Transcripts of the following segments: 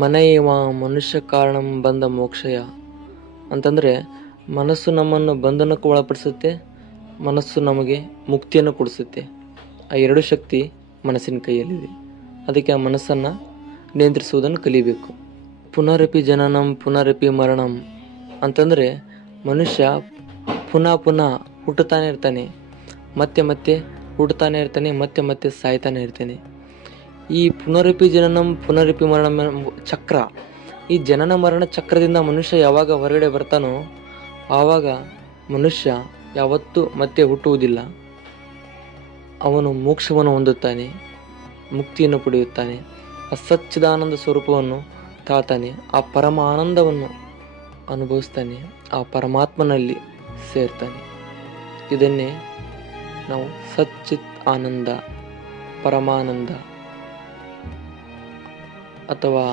ಮನಯೇವ ಮನುಷ್ಯ ಕಾರಣಂ ಬಂಧ ಮೋಕ್ಷಯ ಅಂತಂದರೆ, ಮನಸ್ಸು ನಮ್ಮನ್ನು ಬಂಧನಕ್ಕೆ ಒಳಪಡಿಸುತ್ತೆ, ಮನಸ್ಸು ನಮಗೆ ಮುಕ್ತಿಯನ್ನು ಕೊಡಿಸುತ್ತೆ. ಆ ಎರಡು ಶಕ್ತಿ ಮನಸ್ಸಿನ ಕೈಯಲ್ಲಿದೆ. ಅದಕ್ಕೆ ಆ ಮನಸ್ಸನ್ನು ನಿಯಂತ್ರಿಸುವುದನ್ನು ಕಲಿಬೇಕು. ಪುನರಪಿ ಜನನಂ ಪುನರಪಿ ಮರಣಂ ಅಂತಂದರೆ, ಮನುಷ್ಯ ಪುನಃ ಪುನಃ ಹುಟ್ಟುತ್ತಾನೆ ಇರ್ತಾನೆ, ಮತ್ತೆ ಮತ್ತೆ ಹುಟ್ಟುತ್ತಾನೆ ಇರ್ತಾನೆ, ಮತ್ತೆ ಮತ್ತೆ ಸಾಯ್ತಾನೆ ಇರ್ತಾನೆ. ಈ ಪುನರಪಿ ಜನನಂ ಪುನರಪಿ ಮರಣಂ ಚಕ್ರ, ಈ ಜನನ ಮರಣ ಚಕ್ರದಿಂದ ಮನುಷ್ಯ ಯಾವಾಗ ಹೊರಗಡೆ ಬರ್ತಾನೋ ಆವಾಗ ಮನುಷ್ಯ ಯಾವತ್ತೂ ಮತ್ತೆ ಹುಟ್ಟುವುದಿಲ್ಲ. ಅವನು ಮೋಕ್ಷವನ್ನು ಹೊಂದುತ್ತಾನೆ, ಮುಕ್ತಿಯನ್ನು ಪಡೆಯುತ್ತಾನೆ, ಆ ಸಚ್ಚಿದಾನಂದ ಸ್ವರೂಪವನ್ನು ತಾಳ್ತಾನೆ, ಆ ಪರಮ ಆನಂದವನ್ನು ಅನುಭವಿಸ್ತಾನೆ, ಆ ಪರಮಾತ್ಮನಲ್ಲಿ ಸೇರ್ತಾನೆ. ಇದನ್ನೇ ನಾವು ಸಚ್ಚಿತ್ ಆನಂದ, ಪರಮಾನಂದ ಅಥವಾ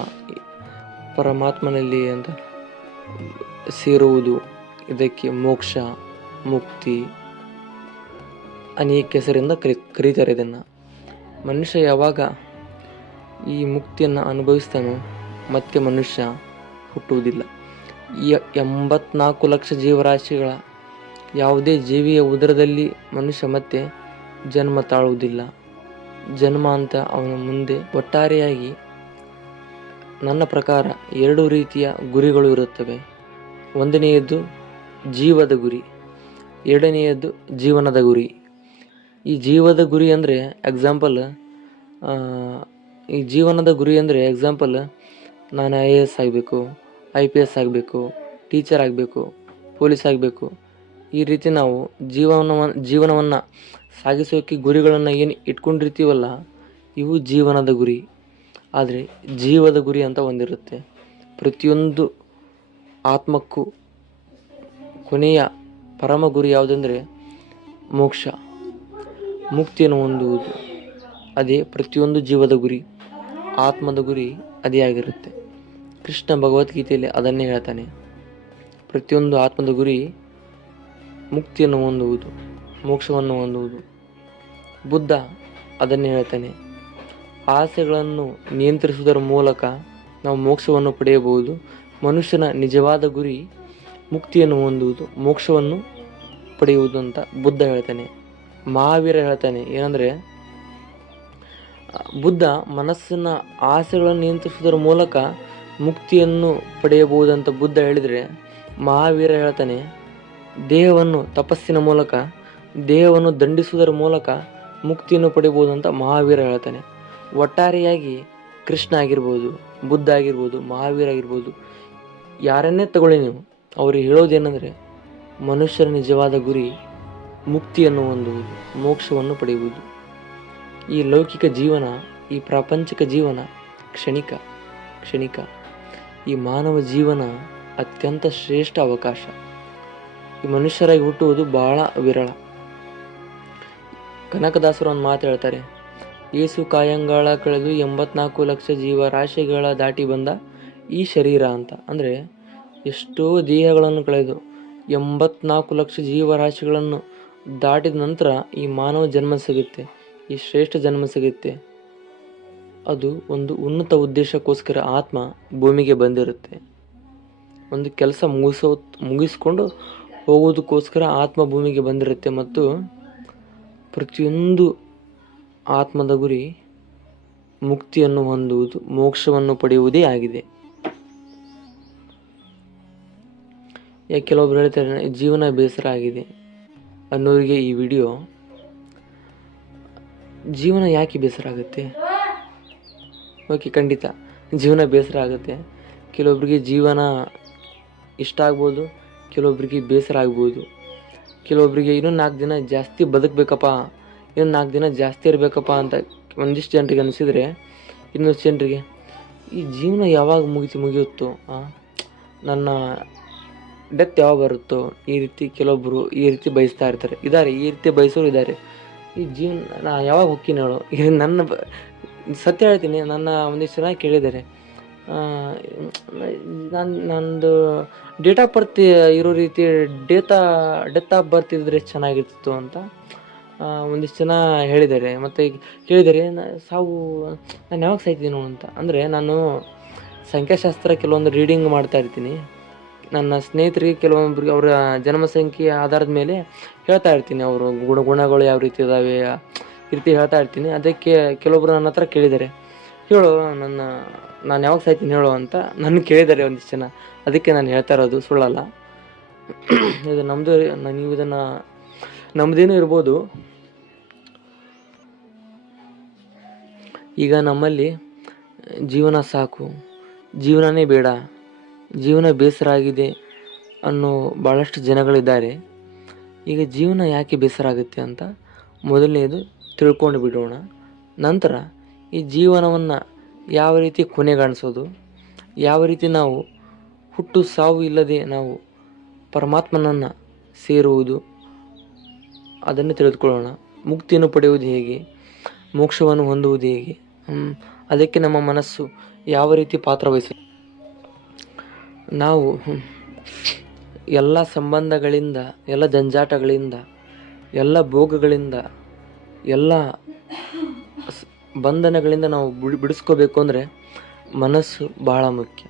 ಪರಮಾತ್ಮನಲ್ಲಿ ಅಂತ ಸೇರುವುದು, ಇದಕ್ಕೆ ಮೋಕ್ಷ, ಮುಕ್ತಿ ಅನೇಕ ಹೆಸರಿಂದ ಕರೀತಾರೆ. ಇದನ್ನು ಮನುಷ್ಯ ಯಾವಾಗ ಈ ಮುಕ್ತಿಯನ್ನು ಅನುಭವಿಸ್ತಾನೋ ಮತ್ತೆ ಮನುಷ್ಯ ಹುಟ್ಟುವುದಿಲ್ಲ. 84 ಲಕ್ಷ ಜೀವರಾಶಿಗಳ ಯಾವುದೇ ಜೀವಿಯ ಉದರದಲ್ಲಿ ಮನುಷ್ಯ ಮತ್ತೆ ಜನ್ಮ ತಾಳುವುದಿಲ್ಲ. ಜನ್ಮ ಅಂತ ಅವನ ಮುಂದೆ ಒಟ್ಟಾರೆಯಾಗಿ ನನ್ನ ಪ್ರಕಾರ 2 ರೀತಿಯ ಗುರಿಗಳು ಇರುತ್ತವೆ. ಒಂದನೆಯದ್ದು ಜೀವದ ಗುರಿ, ಎರಡನೆಯದ್ದು ಜೀವನದ ಗುರಿ. ಈ ಜೀವದ ಗುರಿ ಅಂದರೆ ಎಕ್ಸಾಂಪಲ್ ನಾನು IAS ಆಗಬೇಕು, IPS ಆಗಬೇಕು, ಟೀಚರ್ ಆಗಬೇಕು, ಪೊಲೀಸ್ ಆಗಬೇಕು. ಈ ರೀತಿ ನಾವು ಜೀವನವನ್ನು ಸಾಗಿಸೋಕೆ ಗುರಿಗಳನ್ನು ಏನು ಇಟ್ಕೊಂಡಿರ್ತೀವಲ್ಲ, ಇವು ಜೀವನದ ಗುರಿ. ಆದರೆ ಜೀವದ ಗುರಿ ಅಂತ ಒಂದಿರುತ್ತೆ. ಪ್ರತಿಯೊಂದು ಆತ್ಮಕ್ಕೂ ಕೊನೆಯ ಪರಮ ಗುರಿ ಯಾವುದೆಂದರೆ ಮೋಕ್ಷ, ಮುಕ್ತಿಯನ್ನು ಹೊಂದುವುದು. ಅದೇ ಪ್ರತಿಯೊಂದು ಜೀವದ ಗುರಿ, ಆತ್ಮದ ಗುರಿ ಅದೇ ಆಗಿರುತ್ತೆ. ಕೃಷ್ಣ ಭಗವದ್ಗೀತೆಯಲ್ಲಿ ಅದನ್ನೇ ಹೇಳ್ತಾನೆ. ಪ್ರತಿಯೊಂದು ಆತ್ಮದ ಗುರಿ ಮುಕ್ತಿಯನ್ನು ಹೊಂದುವುದು, ಮೋಕ್ಷವನ್ನು ಹೊಂದುವುದು. ಬುದ್ಧ ಅದನ್ನೇ ಹೇಳ್ತಾನೆ. ಆಸೆಗಳನ್ನು ನಿಯಂತ್ರಿಸುವುದರ ಮೂಲಕ ನಾವು ಮೋಕ್ಷವನ್ನು ಪಡೆಯಬಹುದು. ಮನುಷ್ಯನ ನಿಜವಾದ ಗುರಿ ಮುಕ್ತಿಯನ್ನು ಹೊಂದುವುದು, ಮೋಕ್ಷವನ್ನು ಪಡೆಯುವುದು ಅಂತ ಬುದ್ಧ ಹೇಳ್ತಾನೆ. ಮಹಾವೀರ ಹೇಳ್ತಾನೆ ಏನಂದರೆ, ಬುದ್ಧ ಮನಸ್ಸಿನ ಆಸೆಗಳನ್ನು ನಿಯಂತ್ರಿಸುವುದರ ಮೂಲಕ ಮುಕ್ತಿಯನ್ನು ಪಡೆಯಬಹುದಂತ ಬುದ್ಧ ಹೇಳಿದರೆ, ಮಹಾವೀರ ಹೇಳ್ತಾನೆ ದೇಹವನ್ನು ತಪಸ್ಸಿನ ಮೂಲಕ, ದೇಹವನ್ನು ದಂಡಿಸುವುದರ ಮೂಲಕ ಮುಕ್ತಿಯನ್ನು ಪಡೆಯಬಹುದಂತ ಮಹಾವೀರ ಹೇಳ್ತಾನೆ. ಒಟ್ಟಾರೆಯಾಗಿ ಕೃಷ್ಣ ಆಗಿರ್ಬೋದು, ಬುದ್ಧ ಆಗಿರ್ಬೋದು, ಮಹಾವೀರ ಆಗಿರ್ಬೋದು, ಯಾರನ್ನೇ ತಗೊಳ್ಳಿ ನೀವು, ಅವ್ರಿಗೆ ಹೇಳೋದೇನೆಂದರೆ ಮನುಷ್ಯರ ನಿಜವಾದ ಗುರಿ ಮುಕ್ತಿಯನ್ನು ಹೊಂದುವುದು, ಮೋಕ್ಷವನ್ನು ಪಡೆಯುವುದು. ಈ ಲೌಕಿಕ ಜೀವನ, ಈ ಪ್ರಾಪಂಚಿಕ ಜೀವನ ಕ್ಷಣಿಕ. ಈ ಮಾನವ ಜೀವನ ಅತ್ಯಂತ ಶ್ರೇಷ್ಠ ಅವಕಾಶ. ಈ ಮನುಷ್ಯರಾಗಿ ಹುಟ್ಟುವುದು ಬಹಳ ವಿರಳ. ಕನಕದಾಸರು ಒಂದು ಮಾತು ಹೇಳ್ತಾರೆ, ಏಸು ಕಾಯಂಗಾಳ ಕಳೆದು 84 ಲಕ್ಷ ಜೀವರಾಶಿಗಳ ದಾಟಿ ಬಂದ ಈ ಶರೀರ ಅಂತ. ಅಂದರೆ ಎಷ್ಟೋ ದೇಹಗಳನ್ನು ಕಳೆದು 84 ಲಕ್ಷ ಜೀವರಾಶಿಗಳನ್ನು ದಾಟಿದ ನಂತರ ಈ ಮಾನವ ಜನ್ಮ ಸಿಗುತ್ತೆ, ಈ ಶ್ರೇಷ್ಠ ಜನ್ಮ ಸಿಗುತ್ತೆ. ಅದು ಒಂದು ಉನ್ನತ ಉದ್ದೇಶಕ್ಕೋಸ್ಕರ ಆತ್ಮ ಭೂಮಿಗೆ ಬಂದಿರುತ್ತೆ. ಒಂದು ಕೆಲಸ ಮುಗಿಸ್ಕೊಂಡು ಹೋಗೋದಕ್ಕೋಸ್ಕರ ಆತ್ಮ ಭೂಮಿಗೆ ಬಂದಿರುತ್ತೆ. ಮತ್ತು ಪ್ರತಿಯೊಂದು ಆತ್ಮದ ಗುರಿ ಮುಕ್ತಿಯನ್ನು ಹೊಂದುವುದು, ಮೋಕ್ಷವನ್ನು ಪಡೆಯುವುದೇ ಆಗಿದೆ. ಕೆಲವೊಬ್ರು ಹೇಳ್ತಾರೆ ಜೀವನ ಬೇಸರ ಆಗಿದೆ ಅನ್ನೋರಿಗೆ ಈ ವಿಡಿಯೋ. ಜೀವನ ಯಾಕೆ ಬೇಸರ ಆಗುತ್ತೆ? ಓಕೆ, ಖಂಡಿತ ಜೀವನ ಬೇಸರ ಆಗುತ್ತೆ. ಕೆಲವೊಬ್ರಿಗೆ ಜೀವನ ಇಷ್ಟ ಆಗ್ಬೋದು, ಕೆಲವೊಬ್ರಿಗೆ ಬೇಸರ ಆಗ್ಬೋದು. ಕೆಲವೊಬ್ರಿಗೆ ಇನ್ನೂ 4 ದಿನ ಜಾಸ್ತಿ ಬದುಕಬೇಕಪ್ಪ, ಇನ್ನೂ 4 ದಿನ ಜಾಸ್ತಿ ಇರಬೇಕಪ್ಪ ಅಂತ ಒಂದಿಷ್ಟು ಜನರಿಗೆ ಅನಿಸಿದರೆ, ಇನ್ನೊಂದು ಜನರಿಗೆ ಈ ಜೀವನ ಯಾವಾಗ ಮುಗಿಯುತ್ತೋ, ನನ್ನ ಡೆತ್ ಯಾವಾಗ ಬರುತ್ತೋ, ಈ ರೀತಿ ಕೆಲವೊಬ್ಬರು ಈ ರೀತಿ ಬಯಸ್ತಾ ಇರ್ತಾರೆ. ಈ ರೀತಿ ಬಯಸೋರು ಇದ್ದಾರೆ. ಈ ಜೀವನ ನಾ ಯಾವಾಗ ಹೋಗ್ತೀನಿ ಹೇಳೋ, ನನ್ನ ಸತ್ಯ ಹೇಳ್ತೀನಿ, ನನ್ನ ಒಂದಿಷ್ಟು ಜನ ಕೇಳಿದ್ದಾರೆ, ನಂದು ಡೇಟ್ ಆಫ್ ಬರ್ತ್ ಇರೋ ರೀತಿ ಡೆತ್ ಆಫ್ ಬರ್ತ್ ಇದ್ದರೆ ಚೆನ್ನಾಗಿರ್ತಿತ್ತು ಅಂತ ಒಂದಿಷ್ಟು ಜನ ಹೇಳಿದ್ದಾರೆ. ಮತ್ತು ಕೇಳಿದ್ದಾರೆ ಸಾವು ನಾನು ಯಾವಾಗ ಸಾಯ್ತೀನೋ ಅಂತ. ಅಂದರೆ ನಾನು ಸಂಖ್ಯಾಶಾಸ್ತ್ರ ಕೆಲವೊಂದು ರೀಡಿಂಗ್ ಮಾಡ್ತಾ ಇರ್ತೀನಿ. ನನ್ನ ಸ್ನೇಹಿತರಿಗೆ ಕೆಲವೊಬ್ಬರಿಗೆ ಅವರ ಜನಸಂಖ್ಯೆಯ ಆಧಾರದ ಮೇಲೆ ಹೇಳ್ತಾ ಇರ್ತೀನಿ, ಅವರು ಗುಣಗಳು ಯಾವ ರೀತಿ ಇದ್ದಾವೆ ಈ ರೀತಿ ಹೇಳ್ತಾ ಇರ್ತೀನಿ. ಅದಕ್ಕೆ ಕೆಲವೊಬ್ರು ನನ್ನ ಹತ್ರ ಕೇಳಿದ್ದಾರೆ, ಹೇಳು ನಾನು ಯಾವಾಗ ಸಾಯ್ತೀನಿ ಹೇಳು ಅಂತ ನನ್ನ ಕೇಳಿದ್ದಾರೆ ಒಂದಿಷ್ಟು ಜನ. ಅದಕ್ಕೆ ನಾನು ಹೇಳ್ತಾ ಇರೋದು, ಸುಳ್ಳಲ್ಲ. ಇದು ನಮ್ಮದು. ನೀವು ಇದನ್ನು ನಮ್ಮದೇನೂ ಇರ್ಬೋದು. ಈಗ ನಮ್ಮಲ್ಲಿ ಜೀವನ ಸಾಕು, ಜೀವನನೇ ಬೇಡ, ಜೀವನ ಬೇಸರ ಆಗಿದೆ ಅನ್ನೋ ಭಾಳಷ್ಟು ಜನಗಳಿದ್ದಾರೆ. ಈಗ ಜೀವನ ಯಾಕೆ ಬೇಸರ ಆಗುತ್ತೆ ಅಂತ ಮೊದಲನೇದು ತಿಳ್ಕೊಂಡು ಬಿಡೋಣ. ನಂತರ ಈ ಜೀವನವನ್ನು ಯಾವ ರೀತಿ ಕೊನೆಗಾಣಿಸೋದು, ಯಾವ ರೀತಿ ನಾವು ಹುಟ್ಟು ಸಾವು ಇಲ್ಲದೆ ನಾವು ಪರಮಾತ್ಮನನ್ನು ಸೇರುವುದು, ಅದನ್ನು ತಿಳಿದುಕೊಳ್ಳೋಣ. ಮುಕ್ತಿಯನ್ನು ಪಡೆಯುವುದು ಹೇಗೆ, ಮೋಕ್ಷವನ್ನು ಹೊಂದುವುದು ಹೇಗೆ, ಅದಕ್ಕೆ ನಮ್ಮ ಮನಸ್ಸು ಯಾವ ರೀತಿ ಪಾತ್ರ ವಹಿಸುತ್ತೆ. ನಾವು ಎಲ್ಲ ಸಂಬಂಧಗಳಿಂದ, ಎಲ್ಲ ಜಂಜಾಟಗಳಿಂದ, ಎಲ್ಲ ಭೋಗಗಳಿಂದ, ಎಲ್ಲ ಬಂಧನಗಳಿಂದ ನಾವು ಬಿಡಿಸ್ಕೋಬೇಕು ಅಂದರೆ ಮನಸ್ಸು ಬಹಳ ಮುಖ್ಯ.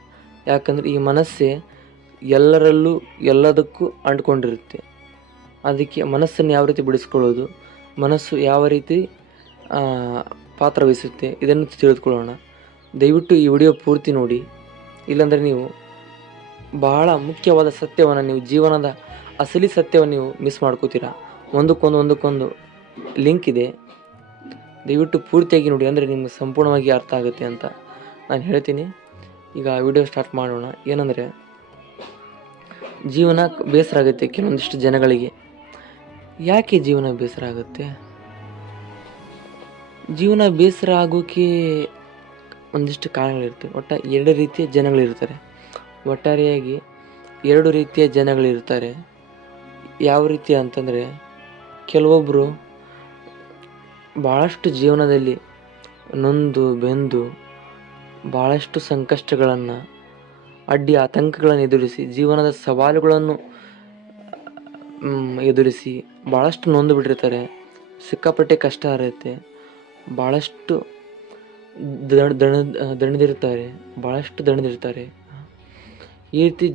ಯಾಕಂದರೆ ಈ ಮನಸ್ಸೇ ಎಲ್ಲರಲ್ಲೂ ಎಲ್ಲದಕ್ಕೂ ಅಂಟ್ಕೊಂಡಿರುತ್ತೆ. ಅದಕ್ಕೆ ಮನಸ್ಸನ್ನು ಯಾವ ರೀತಿ ಬಿಡಿಸ್ಕೊಳ್ಳೋದು, ಮನಸ್ಸು ಯಾವ ರೀತಿ ಪಾತ್ರ ವಹಿಸುತ್ತೆ, ಇದನ್ನು ತಿಳಿದುಕೊಳ್ಳೋಣ. ದಯವಿಟ್ಟು ಈ ವಿಡಿಯೋ ಪೂರ್ತಿ ನೋಡಿ. ಇಲ್ಲಾಂದರೆ ನೀವು ಬಹಳ ಮುಖ್ಯವಾದ ಸತ್ಯವನ್ನು, ನೀವು ಜೀವನದ ಅಸಲಿ ಸತ್ಯವನ್ನು ನೀವು ಮಿಸ್ ಮಾಡ್ಕೋತೀರಾ. ಒಂದಕ್ಕೊಂದು ಲಿಂಕ್ ಇದೆ. ದಯವಿಟ್ಟು ಪೂರ್ತಿಯಾಗಿ ನೋಡಿ, ಅಂದರೆ ನಿಮ್ಗೆ ಸಂಪೂರ್ಣವಾಗಿ ಅರ್ಥ ಆಗುತ್ತೆ ಅಂತ ನಾನು ಹೇಳ್ತೀನಿ. ಈಗ ವಿಡಿಯೋ ಸ್ಟಾರ್ಟ್ ಮಾಡೋಣ. ಏನಂದರೆ, ಜೀವನ ಬೇಸರ ಆಗುತ್ತೆ ಕೆಲವೊಂದಿಷ್ಟು ಜನಗಳಿಗೆ. ಯಾಕೆ ಜೀವನ ಬೇಸರ ಆಗುತ್ತೆ? ಜೀವನ ಬೇಸರ ಆಗೋಕ್ಕೆ ಒಂದಿಷ್ಟು ಕಾರಣಗಳಿರ್ತವೆ. ಎರಡು ರೀತಿಯ ಜನಗಳಿರ್ತಾರೆ. ಒಟ್ಟಾರೆಯಾಗಿ 2 ರೀತಿಯ ಜನಗಳಿರ್ತಾರೆ. ಯಾವ ರೀತಿ ಅಂತಂದರೆ, ಕೆಲವೊಬ್ಬರು ಭಾಳಷ್ಟು ಜೀವನದಲ್ಲಿ ನೊಂದು ಬೆಂದು ಭಾಳಷ್ಟು ಸಂಕಷ್ಟಗಳನ್ನು, ಅಡ್ಡಿ ಆತಂಕಗಳನ್ನು ಎದುರಿಸಿ, ಜೀವನದ ಸವಾಲುಗಳನ್ನು ಎದುರಿಸಿ ಭಾಳಷ್ಟು ನೊಂದು ಬಿಟ್ಟಿರ್ತಾರೆ. ಸಿಕ್ಕಾಪಟ್ಟೆ ಕಷ್ಟ ಇರುತ್ತೆ. ಭಾಳಷ್ಟು ದಣಿದಿರ್ತಾರೆ. ಈ ರೀತಿ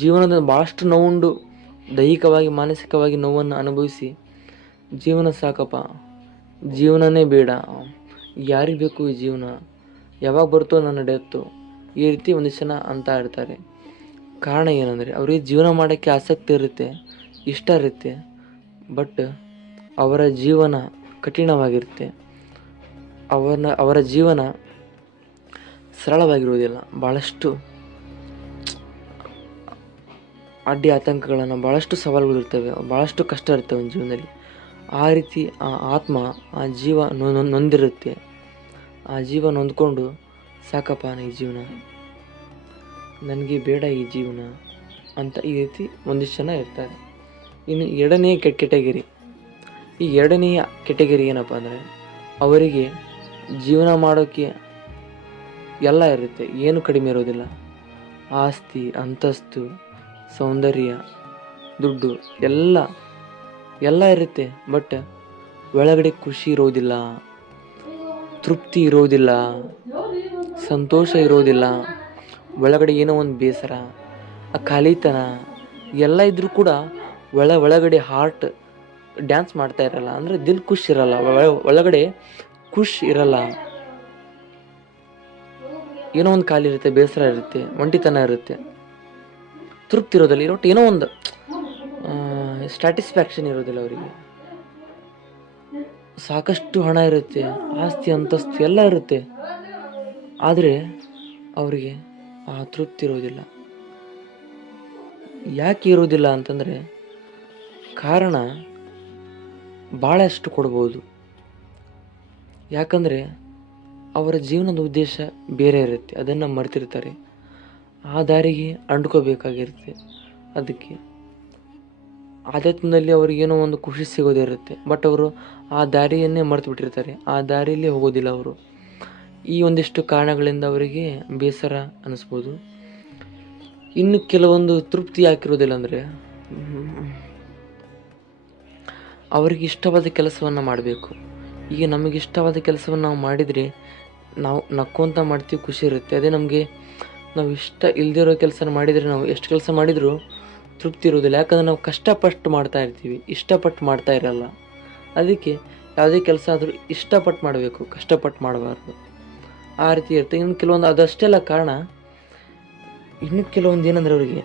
ಜೀವನದ ಭಾಳಷ್ಟು ನೋವುಂಡು, ದೈಹಿಕವಾಗಿ ಮಾನಸಿಕವಾಗಿ ನೋವನ್ನು ಅನುಭವಿಸಿ, ಜೀವನ ಸಾಕಪ್ಪ, ಜೀವನನೇ ಬೇಡ, ಯಾರಿಗೆ ಬೇಕು ಈ ಜೀವನ, ಯಾವಾಗ ಬರ್ತೋ ನನ್ನ ಡೆತ್ತು, ಈ ರೀತಿ ಒಂದಿಷ್ಟು ಜನ ಅಂತ ಇರ್ತಾರೆ. ಕಾರಣ ಏನಂದರೆ, ಅವರಿಗೆ ಜೀವನ ಮಾಡೋಕ್ಕೆ ಆಸಕ್ತಿ ಇರುತ್ತೆ, ಇಷ್ಟ ಇರುತ್ತೆ. ಬಟ್ ಅವರ ಜೀವನ ಕಠಿಣವಾಗಿರುತ್ತೆ. ಅವರ ಜೀವನ ಸರಳವಾಗಿರುವುದಿಲ್ಲ. ಭಾಳಷ್ಟು ಅಡ್ಡಿ ಆತಂಕಗಳನ್ನು, ಭಾಳಷ್ಟು ಸವಾಲುಗಳಿರ್ತವೆ, ಭಾಳಷ್ಟು ಕಷ್ಟ ಇರ್ತವೆ ಒಂದು ಜೀವನದಲ್ಲಿ. ಆ ರೀತಿ ಆ ಆತ್ಮ, ಆ ಜೀವ ನೊಂದಿರುತ್ತೆ. ಆ ಜೀವ ನೊಂದ್ಕೊಂಡು, ಸಾಕಪ್ಪ ಈ ಜೀವನ, ನನಗೆ ಬೇಡ ಈ ಜೀವನ ಅಂತ ಈ ರೀತಿ ಒಂದಿಷ್ಟು ಜನ ಇರ್ತಾರೆ. ಇನ್ನು ಎರಡನೇ ಕೆಟಗರಿ. ಈ ಎರಡನೆಯ ಕೆಟಗರಿ ಏನಪ್ಪ ಅಂದರೆ, ಅವರಿಗೆ ಜೀವನ ಮಾಡೋಕ್ಕೆ ಎಲ್ಲ ಇರುತ್ತೆ, ಏನು ಕಡಿಮೆ ಇರೋದಿಲ್ಲ. ಆಸ್ತಿ, ಅಂತಸ್ತು, ಸೌಂದರ್ಯ, ದುಡ್ಡು ಎಲ್ಲ ಇರುತ್ತೆ. ಬಟ್ ಒಳಗಡೆ ಖುಷಿ ಇರೋದಿಲ್ಲ, ತೃಪ್ತಿ ಇರೋದಿಲ್ಲ, ಸಂತೋಷ ಇರೋದಿಲ್ಲ. ಒಳಗಡೆ ಏನೋ ಒಂದು ಬೇಸರ, ಆ ಖಾಲಿತನ ಎಲ್ಲ ಇದ್ರೂ ಕೂಡ ಒಳಗಡೆ ಹಾರ್ಟ್ ಡ್ಯಾನ್ಸ್ ಮಾಡ್ತಾ ಇರಲ್ಲ. ಅಂದರೆ ದಿಲ್ ಖುಷ್ ಇರಲ್ಲ, ಒಳಗಡೆ ಖುಷ್ ಇರಲ್ಲ. ಏನೋ ಒಂದು ಖಾಲಿ ಇರುತ್ತೆ, ಬೇಸರ ಇರುತ್ತೆ, ಒಂಟಿತನ ಇರುತ್ತೆ, ತೃಪ್ತಿ ಇರೋದಿಲ್ಲ. ಏನೋ ಒಂದು ಸ್ಟ್ಯಾಟಿಸ್ಫ್ಯಾಕ್ಷನ್ ಇರೋದಿಲ್ಲ ಅವರಿಗೆ. ಸಾಕಷ್ಟು ಹಣ ಇರುತ್ತೆ, ಆಸ್ತಿ ಅಂತಸ್ತು ಎಲ್ಲ ಇರುತ್ತೆ, ಆದರೆ ಅವರಿಗೆ ಆ ತೃಪ್ತಿ ಇರೋದಿಲ್ಲ. ಯಾಕೆ ಇರೋದಿಲ್ಲ ಅಂತಂದರೆ, ಕಾರಣ ಭಾಳಷ್ಟು ಕೊಡ್ಬೋದು. ಯಾಕಂದರೆ ಅವರ ಜೀವನದ ಉದ್ದೇಶ ಬೇರೆ ಇರುತ್ತೆ, ಅದನ್ನು ಮರ್ತಿರ್ತಾರೆ. ಆ ದಾರಿಗೆ ಅಂಡ್ಕೋಬೇಕಾಗಿರುತ್ತೆ. ಅದಕ್ಕೆ ಆಧ್ಯಾತ್ಮದಲ್ಲಿ ಅವ್ರಿಗೇನೋ ಒಂದು ಖುಷಿ ಸಿಗೋದೇ ಇರುತ್ತೆ. ಬಟ್ ಅವರು ಆ ದಾರಿಯನ್ನೇ ಮರ್ತು ಬಿಟ್ಟಿರ್ತಾರೆ, ಆ ದಾರಿಯಲ್ಲೇ ಹೋಗೋದಿಲ್ಲ ಅವರು. ಈ ಒಂದಿಷ್ಟು ಕಾರಣಗಳಿಂದ ಅವರಿಗೆ ಬೇಸರ ಅನ್ನಿಸ್ಬೋದು. ಇನ್ನು ಕೆಲವೊಂದು ತೃಪ್ತಿ ಯಾಕಿರೋದಿಲ್ಲ ಅಂದರೆ, ಅವರಿಗೆ ಇಷ್ಟವಾದ ಕೆಲಸವನ್ನು ಮಾಡಬೇಕು. ಈಗ ನಮಗೆ ಇಷ್ಟವಾದ ಕೆಲಸವನ್ನು ನಾವು ಮಾಡಿದರೆ ನಾವು ನಕ್ಕೊಂತ ಮಾಡ್ತೀವಿ, ಖುಷಿ ಇರುತ್ತೆ. ಅದೇ ನಮಗೆ ನಾವು ಇಷ್ಟ ಇಲ್ದಿರೋ ಕೆಲಸ ಮಾಡಿದರೆ ನಾವು ಎಷ್ಟು ಕೆಲಸ ಮಾಡಿದರೂ ತೃಪ್ತಿ ಇರೋದಿಲ್ಲ. ಯಾಕಂದರೆ ನಾವು ಕಷ್ಟಪಟ್ಟು ಮಾಡ್ತಾ ಇರ್ತೀವಿ, ಇಷ್ಟಪಟ್ಟು ಮಾಡ್ತಾ ಇರಲ್ಲ. ಅದಕ್ಕೆ ಯಾವುದೇ ಕೆಲಸ ಆದರೂ ಇಷ್ಟಪಟ್ಟು ಮಾಡಬೇಕು, ಕಷ್ಟಪಟ್ಟು ಮಾಡಬಾರ್ದು. ಆ ರೀತಿ ಇರುತ್ತೆ. ಇನ್ನು ಕೆಲವೊಂದು ಅದಷ್ಟೆಲ್ಲ ಕಾರಣ. ಇನ್ನು ಕೆಲವೊಂದು ಏನಂದರೆ ಅವರಿಗೆ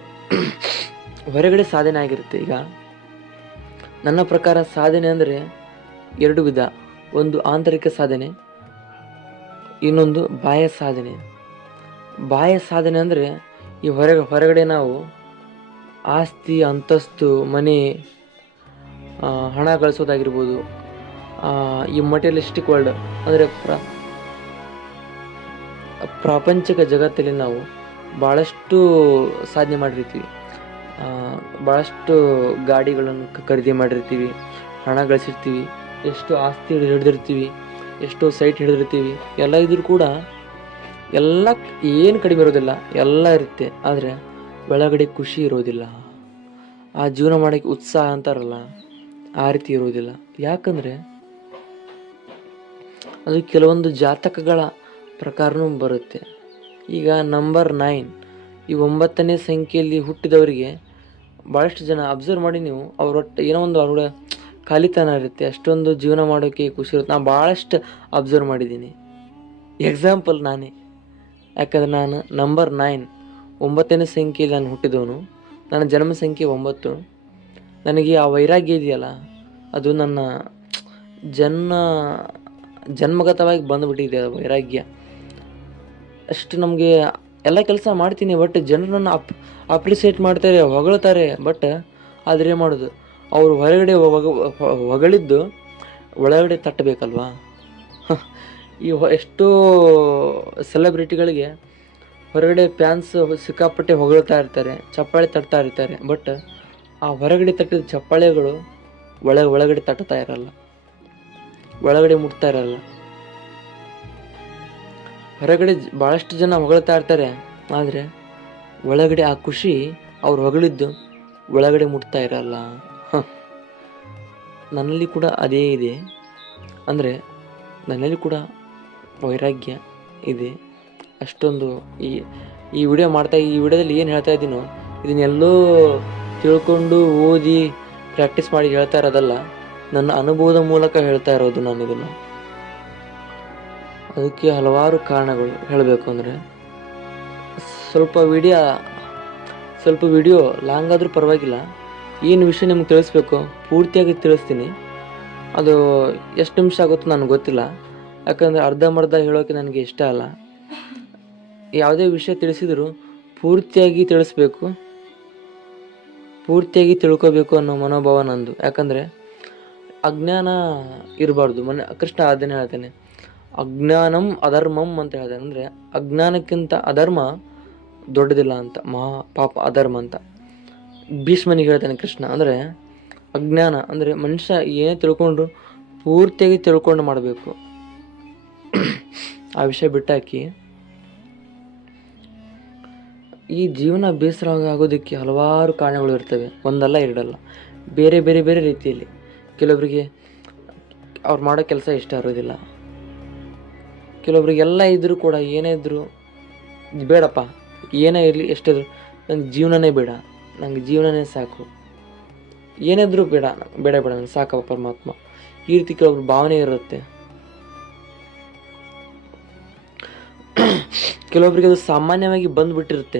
ಹೊರಗಡೆ ಸಾಧನೆ ಆಗಿರುತ್ತೆ. ಈಗ ನನ್ನ ಪ್ರಕಾರ ಸಾಧನೆ ಅಂದರೆ 2 ವಿಧ. ಒಂದು ಆಂತರಿಕ ಸಾಧನೆ, ಇನ್ನೊಂದು ಬಾಹ್ಯ ಸಾಧನೆ. ಬಾಹ್ಯ ಸಾಧನೆ ಅಂದರೆ ಈ ಹೊರಗಡೆ ನಾವು ಆಸ್ತಿ, ಅಂತಸ್ತು, ಮನೆ, ಹಣ ಗಳಿಸೋದಾಗಿರ್ಬೋದು. ಈ ಮಟೀರಿಯಲಿಸ್ಟಿಕ್ ವರ್ಲ್ಡ್ ಅಂದರೆ ಪ್ರಾಪಂಚಿಕ ಜಗತ್ತಲ್ಲಿ ನಾವು ಭಾಳಷ್ಟು ಸಾಧನೆ ಮಾಡಿರ್ತೀವಿ. ಭಾಳಷ್ಟು ಗಾಡಿಗಳನ್ನು ಖರೀದಿ ಮಾಡಿರ್ತೀವಿ, ಹಣ ಗಳಿಸಿರ್ತೀವಿ, ಎಷ್ಟೋ ಆಸ್ತಿ ಹಿಡಿದಿರ್ತೀವಿ, ಎಷ್ಟೋ ಸೈಟ್ ಹಿಡಿದಿರ್ತೀವಿ. ಎಲ್ಲ ಇದ್ರೂ ಕೂಡ ಎಲ್ಲ ಏನು ಕಡಿಮೆ ಇರೋದಿಲ್ಲ, ಎಲ್ಲ ಇರುತ್ತೆ. ಆದರೆ ಒಳಗಡೆ ಖುಷಿ ಇರೋದಿಲ್ಲ. ಆ ಜೀವನ ಮಾಡೋಕ್ಕೆ ಉತ್ಸಾಹ ಅಂತಾರಲ್ಲ, ಆ ರೀತಿ ಇರೋದಿಲ್ಲ. ಯಾಕಂದರೆ ಅದು ಕೆಲವೊಂದು ಜಾತಕಗಳ ಪ್ರಕಾರನೂ ಬರುತ್ತೆ. ಈಗ ನಂಬರ್ 9, ಈ 9ನೇ ಸಂಖ್ಯೆಯಲ್ಲಿ ಹುಟ್ಟಿದವರಿಗೆ ಭಾಳಷ್ಟು ಜನ ಅಬ್ಸರ್ವ್ ಮಾಡಿ ನೀವು, ಒಟ್ಟು ಏನೋ ಒಂದು ಅವ್ರ ಖಾಲಿತನ ಇರುತ್ತೆ, ಅಷ್ಟೊಂದು ಜೀವನ ಮಾಡೋಕ್ಕೆ ಖುಷಿ ಇರುತ್ತೆ. ನಾನು ಭಾಳಷ್ಟು ಅಬ್ಸರ್ವ್ ಮಾಡಿದ್ದೀನಿ. ಎಕ್ಸಾಂಪಲ್ ನಾನೇ. ಯಾಕಂದರೆ ನಾನು ನಂಬರ್ 9, 9ನೇ ಸಂಖ್ಯೆಯಲ್ಲಿ ನಾನು ಹುಟ್ಟಿದವನು. ನನ್ನ ಜನ್ಮ ಸಂಖ್ಯೆ 9. ನನಗೆ ಆ ವೈರಾಗ್ಯ ಇದೆಯಲ್ಲ, ಅದು ನನ್ನ ಜನ್ಮಗತವಾಗಿ ಬಂದುಬಿಟ್ಟಿದೆ ಆ ವೈರಾಗ್ಯ. ಅಷ್ಟು ನಮಗೆ ಎಲ್ಲ ಕೆಲಸ ಮಾಡ್ತೀನಿ, ಬಟ್ ಜನರು ನನ್ನ ಅಪ್ರಿಸಿಯೇಟ್ ಮಾಡ್ತಾರೆ, ಹೊಗಳ್ತಾರೆ. ಬಟ್ ಆದರೆ ಮಾಡೋದು, ಅವರು ಹೊರಗಡೆ ಹೊಗಳಿದ್ದು ಒಳಗಡೆ ತಟ್ಟಬೇಕಲ್ವಾ. ಈ ಎಷ್ಟೋ ಸೆಲೆಬ್ರಿಟಿಗಳಿಗೆ ಹೊರಗಡೆ ಫ್ಯಾನ್ಸ್ ಸಿಕ್ಕಾಪಟ್ಟೆ ಹೊಗಳ್ತಾ ಇರ್ತಾರೆ, ಚಪ್ಪಾಳೆ ತಟ್ತಾ ಇರ್ತಾರೆ. ಬಟ್ ಆ ಹೊರಗಡೆ ತಟ್ಟಿದ ಚಪ್ಪಾಳೆಗಳು ಒಳಗಡೆ ತಟ್ತಾ ಇರಲ್ಲ, ಒಳಗಡೆ ಮುಟ್ತಾ ಇರಲ್ಲ. ಹೊರಗಡೆ ಭಾಳಷ್ಟು ಜನ ಹೊಗಳ್ತಾ ಇರ್ತಾರೆ, ಆದರೆ ಒಳಗಡೆ ಆ ಖುಷಿ ಅವ್ರು ಹೊಗಳಿದ್ದು ಒಳಗಡೆ ಮುಟ್ತಾ ಇರಲ್ಲ. ನನ್ನಲ್ಲಿ ಕೂಡ ಅದೇ ಇದೆ. ಅಂದರೆ ನನ್ನಲ್ಲಿ ಕೂಡ ವೈರಾಗ್ಯ ಇದೆ ಅಷ್ಟೊಂದು. ಈ ವಿಡಿಯೋದಲ್ಲಿ ಏನು ಹೇಳ್ತಾ ಇದ್ದೀನೋ ಇದನ್ನೆಲ್ಲೋ ತಿಳ್ಕೊಂಡು ಓದಿ ಪ್ರಾಕ್ಟೀಸ್ ಮಾಡಿ ಹೇಳ್ತಾ ಇರೋದಲ್ಲ, ನನ್ನ ಅನುಭವದ ಮೂಲಕ ಹೇಳ್ತಾ ಇರೋದು ನಾನು ಇದನ್ನು. ಅದಕ್ಕೆ ಹಲವಾರು ಕಾರಣಗಳು ಹೇಳಬೇಕು ಅಂದರೆ, ಸ್ವಲ್ಪ ವಿಡಿಯೋ ಲಾಂಗ್ ಆದರೂ ಪರವಾಗಿಲ್ಲ. ಏನು ವಿಷಯ ನಿಮ್ಗೆ ತಿಳಿಸ್ಬೇಕು ಪೂರ್ತಿಯಾಗಿ ತಿಳಿಸ್ತೀನಿ. ಅದು ಎಷ್ಟು ನಿಮಿಷ ಆಗುತ್ತೋ ನನಗೆ ಗೊತ್ತಿಲ್ಲ, ಯಾಕಂದರೆ ಅರ್ಧಂಬರ್ಧ ಹೇಳೋಕ್ಕೆ ನನಗೆ ಇಷ್ಟ ಅಲ್ಲ. ಯಾವುದೇ ವಿಷಯ ತಿಳಿಸಿದರೂ ಪೂರ್ತಿಯಾಗಿ ತಿಳಿಸ್ಬೇಕು, ಪೂರ್ತಿಯಾಗಿ ತಿಳ್ಕೋಬೇಕು ಅನ್ನೋ ಮನೋಭಾವ ನಂದು. ಯಾಕಂದರೆ ಅಜ್ಞಾನ ಇರಬಾರ್ದು. ಕೃಷ್ಣ ಅದನ್ನೇ ಹೇಳ್ತಾನೆ, ಅಜ್ಞಾನಂ ಅಧರ್ಮಂ ಅಂತ ಹೇಳ್ತಾನೆ. ಅಂದರೆ ಅಜ್ಞಾನಕ್ಕಿಂತ ಅಧರ್ಮ ದೊಡ್ಡದಿಲ್ಲ ಅಂತ, ಮಹಾ ಪಾಪ ಅಧರ್ಮ ಅಂತ ಭೀಷ್ಮನಿಗೆ ಹೇಳ್ತಾನೆ ಕೃಷ್ಣ. ಅಂದರೆ ಅಜ್ಞಾನ ಅಂದರೆ ಮನುಷ್ಯ ಏನೇ ತಿಳ್ಕೊಂಡ್ರು ಪೂರ್ತಿಯಾಗಿ ತಿಳ್ಕೊಂಡು ಮಾಡಬೇಕು. ಆ ವಿಷಯ ಬಿಟ್ಟಾಕಿ ಈ ಜೀವನ ಬೇಸರ ಆಗೋದಕ್ಕೆ ಹಲವಾರು ಕಾರಣಗಳು ಇರ್ತವೆ, ಒಂದಲ್ಲ ಎರಡಲ್ಲ, ಬೇರೆ ಬೇರೆ ಬೇರೆ ರೀತಿಯಲ್ಲಿ. ಕೆಲವೊಬ್ಬರಿಗೆ ಅವ್ರು ಮಾಡೋ ಕೆಲಸ ಇಷ್ಟ ಇರೋದಿಲ್ಲ, ಕೆಲವೊಬ್ರಿಗೆಲ್ಲ ಇದ್ದರೂ ಕೂಡ ಏನೇ ಇದ್ದರೂ ಬೇಡಪ್ಪ, ಏನೇ ಇರಲಿ ಎಷ್ಟಿದ್ರು ನಂಗೆ ಜೀವನನೇ ಬೇಡ, ನಂಗೆ ಜೀವನನೇ ಸಾಕು, ಏನಿದ್ರೂ ಬೇಡ ನಂಗೆ ಸಾಕಪ್ಪ ಪರಮಾತ್ಮ, ಈ ರೀತಿ ಕೆಲವೊಬ್ರು ಭಾವನೆ ಇರುತ್ತೆ. ಕೆಲವೊಬ್ಬರಿಗೆ ಅದು ಸಾಮಾನ್ಯವಾಗಿ ಬಂದುಬಿಟ್ಟಿರುತ್ತೆ,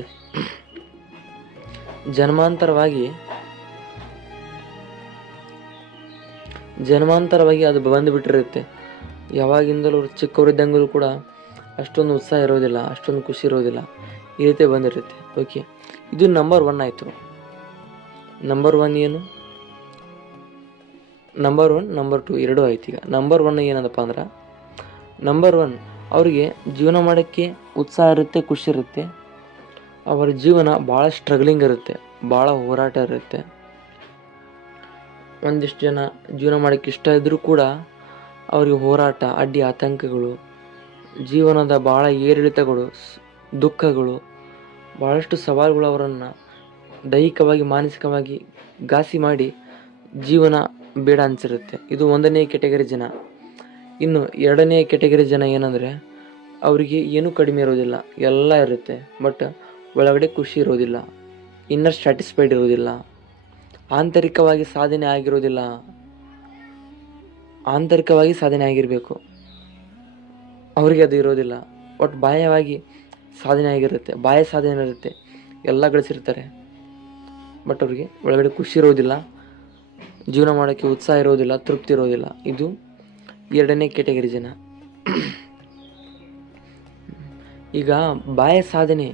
ಜನ್ಮಾಂತರವಾಗಿ ಅದು ಬಂದುಬಿಟ್ಟಿರುತ್ತೆ. ಯಾವಾಗಿಂದಲೂ ಚಿಕ್ಕವರಿದ್ದಂಗಲೂ ಕೂಡ ಅಷ್ಟೊಂದು ಉತ್ಸಾಹ ಇರೋದಿಲ್ಲ, ಅಷ್ಟೊಂದು ಖುಷಿ ಇರೋದಿಲ್ಲ, ಈ ರೀತಿ ಬಂದಿರುತ್ತೆ. ಓಕೆ, ಇದು ನಂಬರ್ 1 ಆಯಿತು. ನಂಬರ್ 1 ಏನು? ನಂಬರ್ 1 ನಂಬರ್ 2 ಎರಡೂ ಆಯ್ತು. ಈಗ ನಂಬರ್ 1 ಏನದಪ್ಪ ಅಂದ್ರೆ, ನಂಬರ್ 1 ಅವರಿಗೆ ಜೀವನ ಮಾಡೋಕ್ಕೆ ಉತ್ಸಾಹ ಇರುತ್ತೆ, ಖುಷಿ ಇರುತ್ತೆ. ಅವರ ಜೀವನ ಭಾಳ ಸ್ಟ್ರಗ್ಲಿಂಗ್ ಇರುತ್ತೆ, ಭಾಳ ಹೋರಾಟ ಇರುತ್ತೆ. ಒಂದಿಷ್ಟು ಜನ ಜೀವನ ಮಾಡೋಕ್ಕೆ ಇಷ್ಟ ಇದ್ದರೂ ಕೂಡ ಅವರಿಗೆ ಹೋರಾಟ, ಅಡ್ಡಿ ಆತಂಕಗಳು, ಜೀವನದ ಭಾಳ ಏರಿಳಿತಗಳು, ದುಃಖಗಳು, ಭಾಳಷ್ಟು ಸವಾಲುಗಳು ಅವರನ್ನು ದೈಹಿಕವಾಗಿ ಮಾನಸಿಕವಾಗಿ ಘಾಸಿ ಮಾಡಿ ಜೀವನ ಬೇಡ ಅನಿಸಿರುತ್ತೆ. ಇದು 1ನೇ ಕೆಟಗರಿ ಜನ. ಇನ್ನು 2ನೇ ಕೆಟಗರಿ ಜನ ಏನಂದರೆ, ಅವರಿಗೆ ಏನೂ ಕಡಿಮೆ ಇರೋದಿಲ್ಲ, ಎಲ್ಲ ಇರುತ್ತೆ. ಬಟ್ ಒಳಗಡೆ ಖುಷಿ ಇರೋದಿಲ್ಲ, ಇನ್ನರ್ ಸ್ಯಾಟಿಸ್ಫೈಡ್ ಇರೋದಿಲ್ಲ, ಆಂತರಿಕವಾಗಿ ಸಾಧನೆ ಆಗಿರೋದಿಲ್ಲ. ಆಂತರಿಕವಾಗಿ ಸಾಧನೆ ಆಗಿರಬೇಕು, ಅವರಿಗೆ ಅದು ಇರೋದಿಲ್ಲ. ಒಟ್ಟು ಬಾಹ್ಯವಾಗಿ ಸಾಧನೆ ಆಗಿರುತ್ತೆ, ಬಾಹ್ಯ ಸಾಧನೆ ಇರುತ್ತೆ, ಎಲ್ಲ ಗಳಿಸಿರ್ತಾರೆ. ಬಟ್ ಅವ್ರಿಗೆ ಒಳಗಡೆ ಖುಷಿ ಇರೋದಿಲ್ಲ, ಜೀವನ ಮಾಡೋಕ್ಕೆ ಉತ್ಸಾಹ ಇರೋದಿಲ್ಲ, ತೃಪ್ತಿ ಇರೋದಿಲ್ಲ. ಇದು 2ನೇ ಕ್ಯಾಟಗರಿ ಜನ. ಈಗ ಬಾಹ್ಯ ಸಾಧನೆ,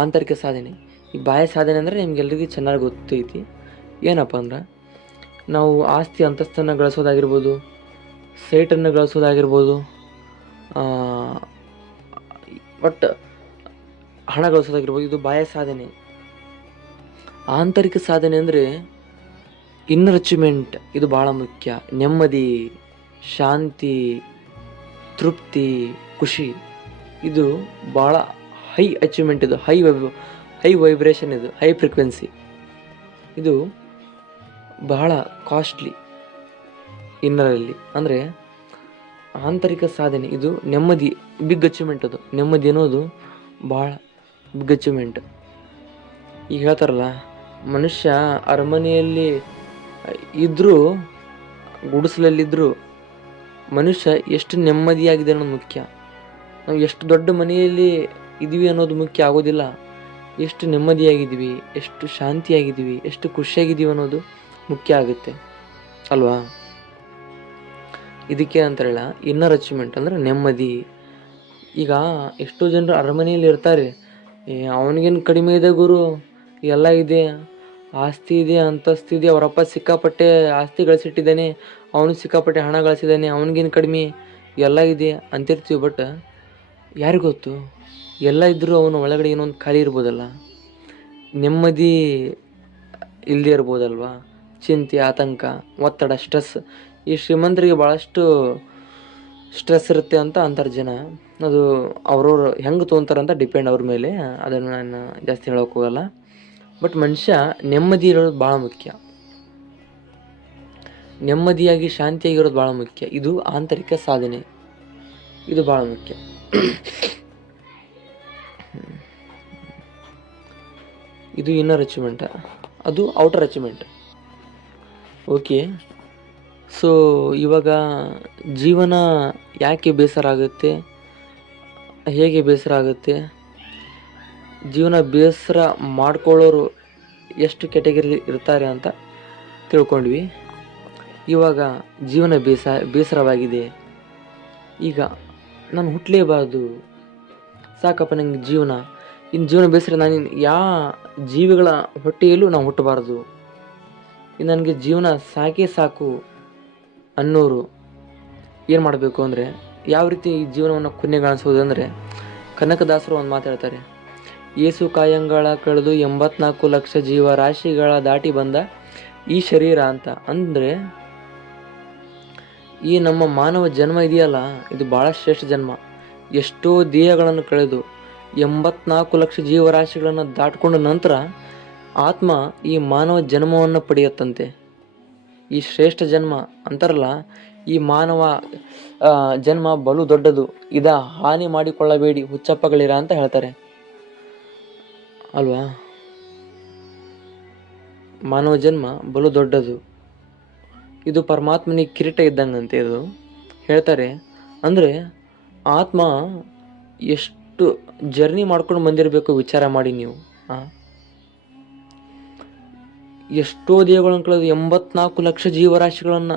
ಆಂತರಿಕ ಸಾಧನೆ. ಈ ಬಾಹ್ಯ ಸಾಧನೆ ಅಂದರೆ ನಿಮ್ಗೆಲ್ರಿಗೂ ಚೆನ್ನಾಗಿ ಗೊತ್ತೈತಿ. ಏನಪ್ಪ ಅಂದ್ರೆ, ನಾವು ಆಸ್ತಿ ಅಂತಸ್ತನ್ನು ಗಳಿಸೋದಾಗಿರ್ಬೋದು, ಸೈಟನ್ನು ಗಳಿಸೋದಾಗಿರ್ಬೋದು, ಒಟ್ಟು ಹಣ ಗಳಿಸೋದಾಗಿರ್ಬೋದು, ಇದು ಬಾಹ್ಯ ಸಾಧನೆ. ಆಂತರಿಕ ಸಾಧನೆ ಅಂದರೆ ಇನ್ನರ್ ಅಚೀವ್ಮೆಂಟ್. ಇದು ಭಾಳ ಮುಖ್ಯ. ನೆಮ್ಮದಿ, ಶಾಂತಿ, ತೃಪ್ತಿ, ಖುಷಿ, ಇದು ಭಾಳ ಹೈ ಅಚೀವ್ಮೆಂಟ್. ಇದು ಹೈ ವೈಬ್ರೇಷನ್, ಇದು ಹೈ ಫ್ರೀಕ್ವೆನ್ಸಿ. ಇದು ಬಹಳ ಕಾಸ್ಟ್ಲಿ ಇನ್ನರಲ್ಲಿ. ಅಂದರೆ ಆಂತರಿಕ ಸಾಧನೆ ಇದು ನೆಮ್ಮದಿ, ಬಿಗ್ ಅಚೀವ್ಮೆಂಟ್. ಅದು ನೆಮ್ಮದಿ ಅನ್ನೋದು ಭಾಳ ಬಿಗ್ ಅಚೀವ್ಮೆಂಟ್. ಈಗ ಹೇಳ್ತಾರಲ್ಲ, ಮನುಷ್ಯ ಅರಮನೆಯಲ್ಲಿ ಇದ್ದರೂ, ಗುಡಿಸಲಲ್ಲಿದ್ದರೂ ಮನುಷ್ಯ ಎಷ್ಟು ನೆಮ್ಮದಿಯಾಗಿದೆ ಅನ್ನೋದು ಮುಖ್ಯ. ನಾವು ಎಷ್ಟು ದೊಡ್ಡ ಮನೆಯಲ್ಲಿ ಇದ್ದೀವಿ ಅನ್ನೋದು ಮುಖ್ಯ ಆಗೋದಿಲ್ಲ. ಎಷ್ಟು ನೆಮ್ಮದಿಯಾಗಿದ್ದೀವಿ, ಎಷ್ಟು ಶಾಂತಿಯಾಗಿದ್ದೀವಿ, ಎಷ್ಟು ಖುಷಿಯಾಗಿದ್ದೀವಿ ಅನ್ನೋದು ಮುಖ್ಯ ಆಗುತ್ತೆ ಅಲ್ವಾ. ಇದಕ್ಕೆ ಅಂತಾರಲ್ಲ ಇನ್ನರ್ ಅಚೀವ್ಮೆಂಟ್ ಅಂದರೆ ನೆಮ್ಮದಿ. ಈಗ ಎಷ್ಟೋ ಜನರು ಅರಮನೆಯಲ್ಲಿ ಇರ್ತಾರೆ, ಅವನಿಗೇನು ಕಡಿಮೆ ಇದೆ ಗುರು, ಎಲ್ಲ ಇದೆ, ಆಸ್ತಿ ಇದೆ, ಅಂತಸ್ತಿದೆ, ಅವರಪ್ಪ ಸಿಕ್ಕಾಪಟ್ಟೆ ಆಸ್ತಿ ಗಳಿಸಿಟ್ಟಿದ್ದಾನೆ, ಅವನು ಸಿಕ್ಕಾಪಟ್ಟೆ ಹಣ ಗಳಿಸಿದ್ದಾನೆ, ಅವನಿಗೇನು ಕಡಿಮೆ, ಎಲ್ಲ ಇದೆ ಅಂತಿರ್ತೀವಿ. ಬಟ್ ಯಾರಿಗೂ ಗೊತ್ತು, ಎಲ್ಲ ಇದ್ದರೂ ಅವನು ಒಳಗಡೆ ಏನೊಂದು ಖಾಲಿ ಇರ್ಬೋದಲ್ಲ, ನೆಮ್ಮದಿ ಇಲ್ಲದೆ ಇರ್ಬೋದಲ್ವಾ. ಚಿಂತೆ, ಆತಂಕ, ಒತ್ತಡ, ಸ್ಟ್ರೆಸ್. ಈ ಶ್ರೀಮಂತರಿಗೆ ಭಾಳಷ್ಟು ಸ್ಟ್ರೆಸ್ ಇರುತ್ತೆ ಅಂತ ಅಂತಾರೆ ಜನ. ಅದು ಅವ್ರವ್ರು ಹೆಂಗೆ ತೊಗೊತಾರಂತ ಡಿಪೆಂಡ್ ಅವ್ರ ಮೇಲೆ. ಅದನ್ನು ನಾನು ಜಾಸ್ತಿ ಹೇಳೋಕೆ ಹೋಗಲ್ಲ. ಬಟ್ ಮನುಷ್ಯ ನೆಮ್ಮದಿ ಇರೋದು ಭಾಳ ಮುಖ್ಯ, ನೆಮ್ಮದಿಯಾಗಿ ಶಾಂತಿಯಾಗಿರೋದು ಭಾಳ ಮುಖ್ಯ. ಇದು ಆಂತರಿಕ ಸಾಧನೆ, ಇದು ಭಾಳ ಮುಖ್ಯ. ಇದು ಇನ್ನರ್ ಅಚೀವ್ಮೆಂಟ್, ಅದು ಔಟರ್ ಅಚೀವ್ಮೆಂಟ್. ಓಕೆ. ಸೊ ಇವಾಗ ಜೀವನ ಯಾಕೆ ಬೇಸರ ಆಗುತ್ತೆ, ಹೇಗೆ ಬೇಸರ ಆಗುತ್ತೆ, ಜೀವನ ಬೇಸರ ಮಾಡ್ಕೊಳ್ಳೋರು ಎಷ್ಟು ಕ್ಯಾಟಗರಿ ಇರ್ತಾರೆ ಅಂತ ತಿಳ್ಕೊಂಡ್ವಿ. ಇವಾಗ ಜೀವನ ಬೇಸರವಾಗಿದೆ, ಈಗ ನಾನು ಹುಟ್ಟಲೇಬಾರ್ದು, ಸಾಕಪ್ಪ ನಂಗೆ ಜೀವನ, ಇನ್ನು ಜೀವನ ಬೇಸರ, ನಾನು ಯಾವ ಜೀವಿಗಳ ಹೊಟ್ಟೆಯಲ್ಲೂ ನಾವು ಹುಟ್ಟಬಾರ್ದು, ಇನ್ನು ನನಗೆ ಜೀವನ ಸಾಕೇ ಸಾಕು ಅನ್ನೋರು ಏನು ಮಾಡಬೇಕು ಅಂದರೆ, ಯಾವ ರೀತಿ ಈ ಜೀವನವನ್ನು ಕೊನೆಗಾಣಿಸೋದು ಅಂದರೆ, ಕನಕದಾಸರು ಒಂದು ಮಾತು ಹೇಳ್ತಾರೆ, ಏಸು ಕಾಯಂಗಳ ಕಳೆದು 84 ಲಕ್ಷ ಜೀವರಾಶಿಗಳ ದಾಟಿ ಬಂದ ಈ ಶರೀರ ಅಂತ. ಅಂದರೆ ಈ ನಮ್ಮ ಮಾನವ ಜನ್ಮ ಇದೆಯಲ್ಲ, ಇದು ಭಾಳ ಶ್ರೇಷ್ಠ ಜನ್ಮ. ಎಷ್ಟೋ ದೇಹಗಳನ್ನು ಕಳೆದು 84 ಲಕ್ಷ ಜೀವರಾಶಿಗಳನ್ನು ದಾಟ್ಕೊಂಡ ನಂತರ ಆತ್ಮ ಈ ಮಾನವ ಜನ್ಮವನ್ನು ಪಡೆಯುತ್ತಂತೆ. ಈ ಶ್ರೇಷ್ಠ ಜನ್ಮ ಅಂತಾರಲ್ಲ, ಈ ಮಾನವ ಜನ್ಮ ಬಲು ದೊಡ್ಡದು, ಇದ ಹಾನಿ ಮಾಡಿಕೊಳ್ಳಬೇಡಿ ಹುಚ್ಚಪ್ಪಗಳಿರ ಅಂತ ಹೇಳ್ತಾರೆ ಅಲ್ವಾ. ಮಾನವ ಜನ್ಮ ಬಲು ದೊಡ್ಡದು, ಇದು ಪರಮಾತ್ಮನಿಗೆ ಕಿರೀಟ ಇದ್ದಂಗಂತೆ ಇದು ಹೇಳ್ತಾರೆ. ಅಂದರೆ ಆತ್ಮ ಎಷ್ಟು ಜರ್ನಿ ಮಾಡ್ಕೊಂಡು ಬಂದಿರಬೇಕು ವಿಚಾರ ಮಾಡಿ ನೀವು. ಎಷ್ಟೋ ದೇಹಗಳನ್ನು ಕಳೆದು 84 ಲಕ್ಷ ಜೀವರಾಶಿಗಳನ್ನು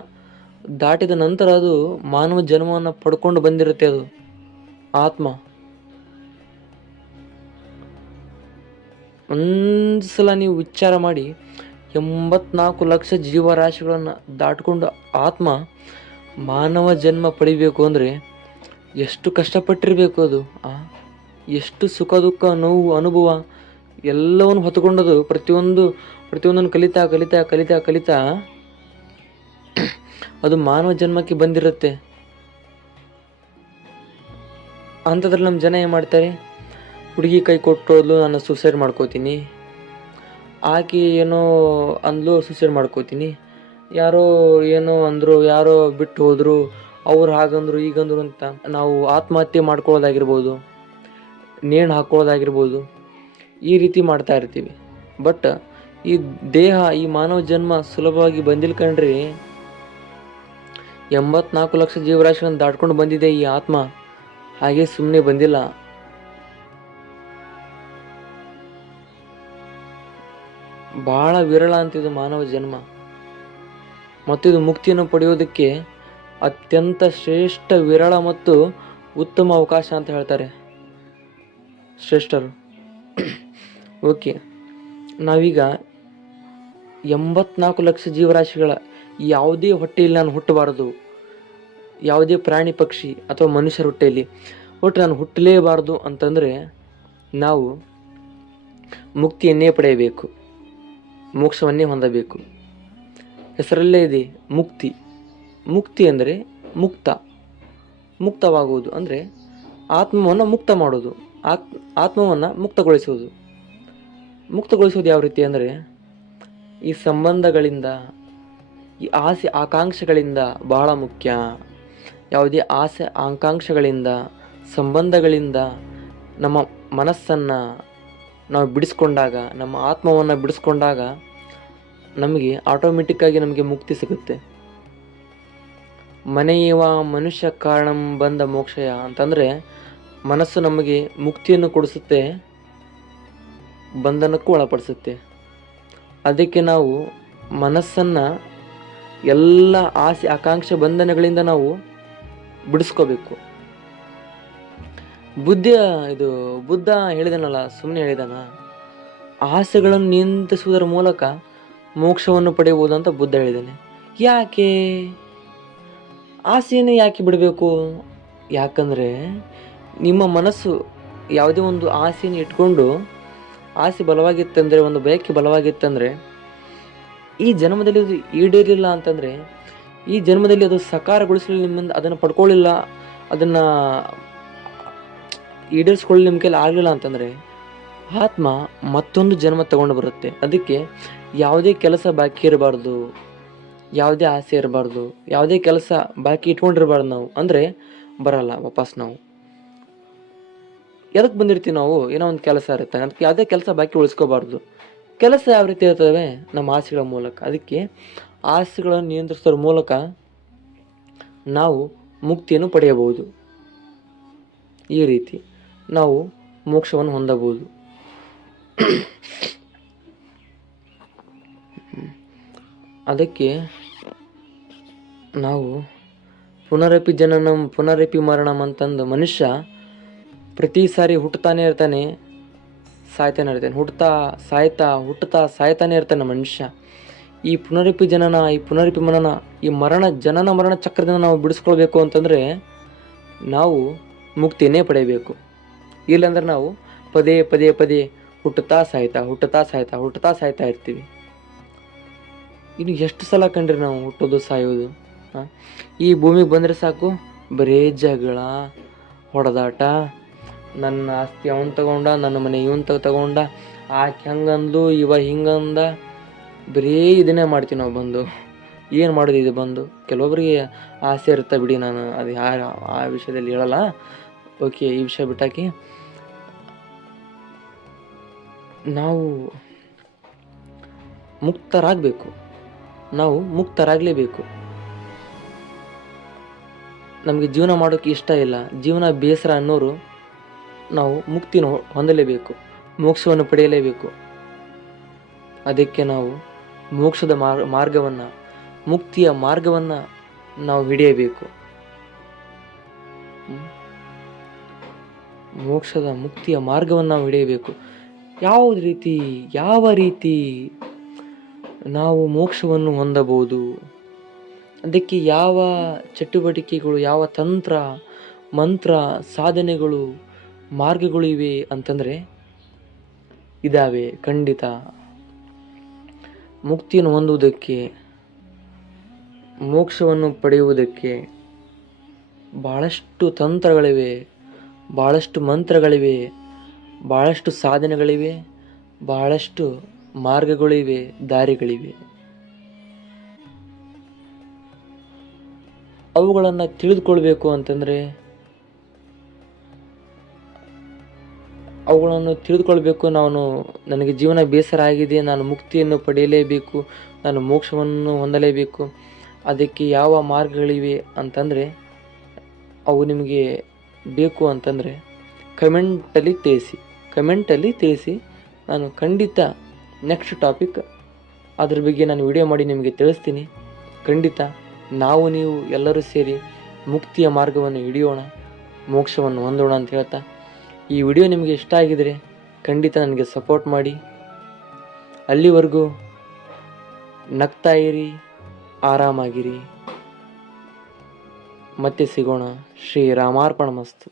ದಾಟಿದ ನಂತರ ಅದು ಮಾನವ ಜನ್ಮವನ್ನು ಪಡ್ಕೊಂಡು ಬಂದಿರುತ್ತೆ ಅದು ಆತ್ಮ. ಒಂದ್ಸಲ ನೀವು ವಿಚಾರ ಮಾಡಿ, 84 ಲಕ್ಷ ಜೀವರಾಶಿಗಳನ್ನು ದಾಟ್ಕೊಂಡು ಆತ್ಮ ಮಾನವ ಜನ್ಮ ಪಡಿಬೇಕು ಅಂದರೆ ಎಷ್ಟು ಕಷ್ಟಪಟ್ಟಿರಬೇಕು ಅದು. ಎಷ್ಟು ಸುಖ ದುಃಖ ನೋವು ಅನುಭವ ಎಲ್ಲವನ್ನು ಹೊತ್ತುಕೊಂಡದು, ಪ್ರತಿಯೊಂದನ್ನು ಕಲಿತಾ ಕಲಿತಾ ಕಲಿತಾ ಕಲಿತಾ ಅದು ಮಾನವ ಜನ್ಮಕ್ಕೆ ಬಂದಿರುತ್ತೆ. ಅಂಥದ್ರಲ್ಲಿ ನಮ್ಮ ಜನ ಏನು ಮಾಡ್ತಾರೆ, ಹುಡುಗಿ ಕೈ ಕೊಟ್ಟೋದ್ಲು, ನಾನು ಸೂಸೈಡ್ ಮಾಡ್ಕೋತೀನಿ, ಆಕೆ ಏನೋ ಅಂದ್ಲು ಸೂಸೈಡ್ ಮಾಡ್ಕೋತೀನಿ, ಯಾರೋ ಏನೋ ಅಂದರು, ಯಾರೋ ಬಿಟ್ಟು ಹೋದರು, ಅವ್ರು ಹಾಗಂದ್ರು ಈಗಂದ್ರು ಅಂತ ನಾವು ಆತ್ಮಹತ್ಯೆ ಮಾಡ್ಕೊಳ್ಳೋದಾಗಿರ್ಬೋದು, ನೇಣು ಹಾಕೊಳ್ಳೋದಾಗಿರ್ಬೋದು, ಈ ರೀತಿ ಮಾಡ್ತಾ ಇರ್ತೀವಿ. ಬಟ್ ಈ ದೇಹ, ಈ ಮಾನವ ಜನ್ಮ ಸುಲಭವಾಗಿ ಬಂದಿಲ್ಲ ಕಣ್ರಿ. 84 ಲಕ್ಷ ಜೀವರಾಶಿಗಳನ್ನು ದಾಟ್ಕೊಂಡು ಬಂದಿದೆ ಈ ಆತ್ಮ, ಹಾಗೆ ಸುಮ್ಮನೆ ಬಂದಿಲ್ಲ. ಬಹಳ ವಿರಳ ಅಂತಿದು ಮಾನವ ಜನ್ಮ. ಮತ್ತು ಇದು ಮುಕ್ತಿಯನ್ನು ಪಡೆಯೋದಕ್ಕೆ ಅತ್ಯಂತ ಶ್ರೇಷ್ಠ, ವಿರಳ ಮತ್ತು ಉತ್ತಮ ಅವಕಾಶ ಅಂತ ಹೇಳ್ತಾರೆ ಶ್ರೇಷ್ಠರು. ಓಕೆ, ನಾವೀಗ 84 ಲಕ್ಷ ಜೀವರಾಶಿಗಳ ಯಾವುದೇ ಹೊಟ್ಟೆಯಲ್ಲಿ ನಾನು ಹುಟ್ಟಬಾರದು, ಯಾವುದೇ ಪ್ರಾಣಿ ಪಕ್ಷಿ ಅಥವಾ ಮನುಷ್ಯರ ಹೊಟ್ಟೆಯಲ್ಲಿ ನಾನು ಹುಟ್ಟಲೇಬಾರದು ಅಂತಂದರೆ ನಾವು ಮುಕ್ತಿಯನ್ನೇ ಪಡೆಯಬೇಕು, ಮೋಕ್ಷವನ್ನೇ ಹೊಂದಬೇಕು. ಹೆಸರಲ್ಲೇ ಇದೆ ಮುಕ್ತಿ. ಮುಕ್ತಿ ಅಂದರೆ ಮುಕ್ತವಾಗುವುದು ಅಂದರೆ ಆತ್ಮವನ್ನು ಮುಕ್ತ ಮಾಡೋದು, ಆತ್ಮವನ್ನು ಮುಕ್ತಗೊಳಿಸುವುದು. ಮುಕ್ತಗೊಳಿಸೋದು ಯಾವ ರೀತಿ ಅಂದರೆ ಈ ಸಂಬಂಧಗಳಿಂದ, ಈ ಆಸೆ ಆಕಾಂಕ್ಷೆಗಳಿಂದ ಬಹಳ ಮುಖ್ಯ. ಯಾವುದೇ ಆಸೆ ಆಕಾಂಕ್ಷೆಗಳಿಂದ, ಸಂಬಂಧಗಳಿಂದ ನಮ್ಮ ಮನಸ್ಸನ್ನು ನಾವು ಬಿಡಿಸ್ಕೊಂಡಾಗ, ನಮ್ಮ ಆತ್ಮವನ್ನು ಬಿಡಿಸ್ಕೊಂಡಾಗ ನಮಗೆ ಆಟೋಮೆಟಿಕ್ಕಾಗಿ ನಮಗೆ ಮುಕ್ತಿ ಸಿಗುತ್ತೆ. ಮನೆಯವ ಮನುಷ್ಯ ಕಾರಣಂ ಬಂದ ಮೋಕ್ಷಯ ಅಂತಂದರೆ ಮನಸ್ಸು ನಮಗೆ ಮುಕ್ತಿಯನ್ನು ಕೊಡಿಸುತ್ತೆ, ಬಂಧನಕ್ಕೂ ಒಳಪಡಿಸುತ್ತೆ. ಅದಕ್ಕೆ ನಾವು ಮನಸ್ಸನ್ನು ಎಲ್ಲ ಆಸೆ ಆಕಾಂಕ್ಷೆ ಬಂಧನಗಳಿಂದ ನಾವು ಬಿಡಿಸ್ಕೋಬೇಕು. ಬುದ್ಧ ಹೇಳಿದನಲ್ಲ, ಸುಮ್ಮನೆ ಹೇಳಿದಾನ? ಆಸೆಗಳನ್ನು ನಿಯಂತ್ರಿಸುವುದರ ಮೂಲಕ ಮೋಕ್ಷವನ್ನು ಪಡೆಯಬಹುದು ಅಂತ ಬುದ್ಧ ಹೇಳಿದ್ದಾನೆ. ಯಾಕೆ ಆಸೆಯನ್ನು ಯಾಕೆ ಬಿಡಬೇಕು? ಯಾಕಂದರೆ ನಿಮ್ಮ ಮನಸ್ಸು ಯಾವುದೇ ಒಂದು ಆಸೆಯನ್ನು ಇಟ್ಕೊಂಡು, ಆಸೆ ಬಲವಾಗಿತ್ತಂದರೆ, ಒಂದು ಬಯಕೆ ಬಲವಾಗಿತ್ತಂದರೆ, ಈ ಜನ್ಮದಲ್ಲಿ ಅದು ಈಡೇರಲಿಲ್ಲ ಅಂತಂದರೆ, ಈ ಜನ್ಮದಲ್ಲಿ ಅದು ಸಕಾರಗೊಳಿಸಲಿಲ್ಲ, ನಿಮ್ಮಿಂದ ಅದನ್ನು ಪಡ್ಕೊಳ್ಳಿಲ್ಲ, ಅದನ್ನು ಈಡೇರಿಸ್ಕೊಳ್ಳಿ ನಿಮ್ಮ ಕೈಲಿ ಆಗಲಿಲ್ಲ ಅಂತಂದರೆ ಆತ್ಮ ಮತ್ತೊಂದು ಜನ್ಮ ತಗೊಂಡು ಬರುತ್ತೆ. ಅದಕ್ಕೆ ಯಾವುದೇ ಕೆಲಸ ಬಾಕಿ ಇರಬಾರ್ದು, ಯಾವುದೇ ಆಸೆ ಇರಬಾರ್ದು, ಯಾವುದೇ ಕೆಲಸ ಬಾಕಿ ಇಟ್ಕೊಂಡಿರಬಾರ್ದು. ನಾವು ಅಂದರೆ ಬರಲ್ಲ ವಾಪಸ್. ನಾವು ಎದಕ್ಕೆ ಬಂದಿರ್ತೀವಿ? ನಾವು ಏನೋ ಒಂದು ಕೆಲಸ ಇರುತ್ತೆ, ಅದಕ್ಕೆ ಯಾವುದೇ ಕೆಲಸ ಬಾಕಿ ಉಳಿಸ್ಕೋಬಾರ್ದು. ಕೆಲಸ ಯಾವ ರೀತಿ ಇರ್ತವೆ? ನಮ್ಮ ಆಸೆಗಳ ಮೂಲಕ. ಅದಕ್ಕೆ ಆಸೆಗಳನ್ನು ನಿಯಂತ್ರಿಸೋದ್ರ ಮೂಲಕ ನಾವು ಮುಕ್ತಿಯನ್ನು ಪಡೆಯಬಹುದು. ಈ ರೀತಿ ನಾವು ಮೋಕ್ಷವನ್ನು ಹೊಂದಬಹುದು. ಅದಕ್ಕೆ ನಾವು ಪುನರಪಿ ಜನನಂ ಪುನರಪಿ ಮರಣಂ ಅಂತಂದು ಮನುಷ್ಯ ಪ್ರತಿ ಸಾರಿ ಹುಟ್ಟುತ್ತಾನೆ ಇರ್ತಾನೆ, ಸಾಯ್ತಾನೆ ಇರ್ತಾನೆ, ಹುಟ್ಟುತ್ತಾ ಸಾಯ್ತಾನೆ ಇರ್ತಾನೆ ಮನುಷ್ಯ. ಈ ಪುನರಪಿ ಜನನ, ಈ ಪುನರಪಿ ಮನನ, ಈ ಜನನ ಮರಣ ಚಕ್ರದಿಂದ ನಾವು ಬಿಡಿಸ್ಕೊಳ್ಬೇಕು ಅಂತಂದರೆ ನಾವು ಮುಕ್ತಿಯನ್ನೇ ಪಡೆಯಬೇಕು. ಇಲ್ಲಾಂದ್ರೆ ನಾವು ಪದೇ ಪದೇ ಪದೇ ಹುಟ್ಟುತ್ತಾ ಸಾಯ್ತಾ ಇರ್ತೀವಿ. ಇನ್ನು ಎಷ್ಟು ಸಲ ಕಂಡ್ರಿ ನಾವು ಹುಟ್ಟೋದು ಸಾಯೋದು? ಈ ಭೂಮಿಗೆ ಬಂದರೆ ಸಾಕು, ಬರೇ ಜಗಳ, ಹೊಡೆದಾಟ, ನನ್ನ ಆಸ್ತಿ ಅವನು ತಗೊಂಡ, ನನ್ನ ಮನೆ ಇವನ್ ತಗೊಂಡ, ಆಕೆ ಹಂಗಂದು, ಇವ ಹಿಂಗಂದ, ಬರೀ ಇದನ್ನೇ ಮಾಡ್ತೀವಿ ನಾವು. ಬಂದು ಏನು ಮಾಡೋದು ಇದು? ಬಂದು ಕೆಲವೊಬ್ಬರಿಗೆ ಆಸೆ ಇರುತ್ತೆ ಬಿಡಿ, ನಾನು ಅದು ಆ ವಿಷಯದಲ್ಲಿ ಹೇಳಲ್ಲ. ಓಕೆ, ಈ ವಿಷಯ ಬಿಟ್ಟಾಕಿ ನಾವು ಮುಕ್ತರಾಗಲೇಬೇಕು. ನಮಗೆ ಜೀವನ ಮಾಡೋಕ್ಕೆ ಇಷ್ಟ ಇಲ್ಲ, ಜೀವನ ಬೇಸರ ಅನ್ನೋರು ನಾವು ಮುಕ್ತಿನ ಹೊಂದಲೇಬೇಕು, ಮೋಕ್ಷವನ್ನು ಪಡೆಯಲೇಬೇಕು. ಅದಕ್ಕೆ ನಾವು ಮೋಕ್ಷದ ಮಾರ್ಗವನ್ನು, ಮುಕ್ತಿಯ ಮಾರ್ಗವನ್ನು ನಾವು ಹಿಡಿಯಬೇಕು. ಮುಕ್ತಿಯ ಮಾರ್ಗವನ್ನು ನಾವು ಹಿಡಿಯಬೇಕು. ಯಾವ ರೀತಿ ನಾವು ಮೋಕ್ಷವನ್ನು ಹೊಂದಬಹುದು? ಅದಕ್ಕೆ ಯಾವ ಚಟುವಟಿಕೆಗಳು, ಯಾವ ತಂತ್ರ ಮಂತ್ರ, ಸಾಧನೆಗಳು, ಮಾರ್ಗಗಳು ಇವೆ ಅಂತಂದರೆ ಇದಾವೆ ಖಂಡಿತ. ಮುಕ್ತಿಯನ್ನು ಹೊಂದುವುದಕ್ಕೆ, ಮೋಕ್ಷವನ್ನು ಪಡೆಯುವುದಕ್ಕೆ ಬಹಳಷ್ಟು ತಂತ್ರಗಳಿವೆ, ಬಹಳಷ್ಟು ಮಂತ್ರಗಳಿವೆ, ಬಹಳಷ್ಟು ಸಾಧನೆಗಳಿವೆ, ಬಹಳಷ್ಟು ಮಾರ್ಗಗಳಿವೆ, ದಾರಿಗಳಿವೆ. ಅವುಗಳನ್ನು ತಿಳಿದುಕೊಳ್ಬೇಕು ಅಂತಂದರೆ ಅವುಗಳನ್ನು ತಿಳಿದುಕೊಳ್ಬೇಕು. ನನಗೆ ಜೀವನ ಬೇಸರ ಆಗಿದೆ, ನಾನು ಮುಕ್ತಿಯನ್ನು ಪಡೆಯಲೇಬೇಕು, ನಾನು ಮೋಕ್ಷವನ್ನು ಹೊಂದಲೇಬೇಕು. ಅದಕ್ಕೆ ಯಾವ ಮಾರ್ಗಗಳಿವೆ ಅಂತಂದರೆ ಅವು ನಿಮಗೆ ಬೇಕು ಅಂತಂದರೆ ಕಮೆಂಟಲ್ಲಿ ತಿಳಿಸಿ. ನಾನು ಖಂಡಿತ ನೆಕ್ಸ್ಟ್ ಟಾಪಿಕ್ ಅದ್ರ ಬಗ್ಗೆ ನಾನು ವಿಡಿಯೋ ಮಾಡಿ ನಿಮಗೆ ತಿಳಿಸ್ತೀನಿ. ಖಂಡಿತ ನೀವು ಎಲ್ಲರೂ ಸೇರಿ ಮುಕ್ತಿಯ ಮಾರ್ಗವನ್ನು ಹಿಡಿಯೋಣ, ಮೋಕ್ಷವನ್ನು ಹೊಂದೋಣ ಅಂತ ಹೇಳ್ತಾ, ಈ ವಿಡಿಯೋ ನಿಮಗೆ ಇಷ್ಟ ಆಗಿದರೆ ಖಂಡಿತ ನನಗೆ ಸಪೋರ್ಟ್ ಮಾಡಿ. ಅಲ್ಲಿವರೆಗೂ ನಗ್ತಾ ಇರಿ, ಆರಾಮಾಗಿರಿ. ಮತ್ತೆ ಸಿಗೋಣ. ಶ್ರೀರಾಮಾರ್ಪಣ ಮಸ್ತು.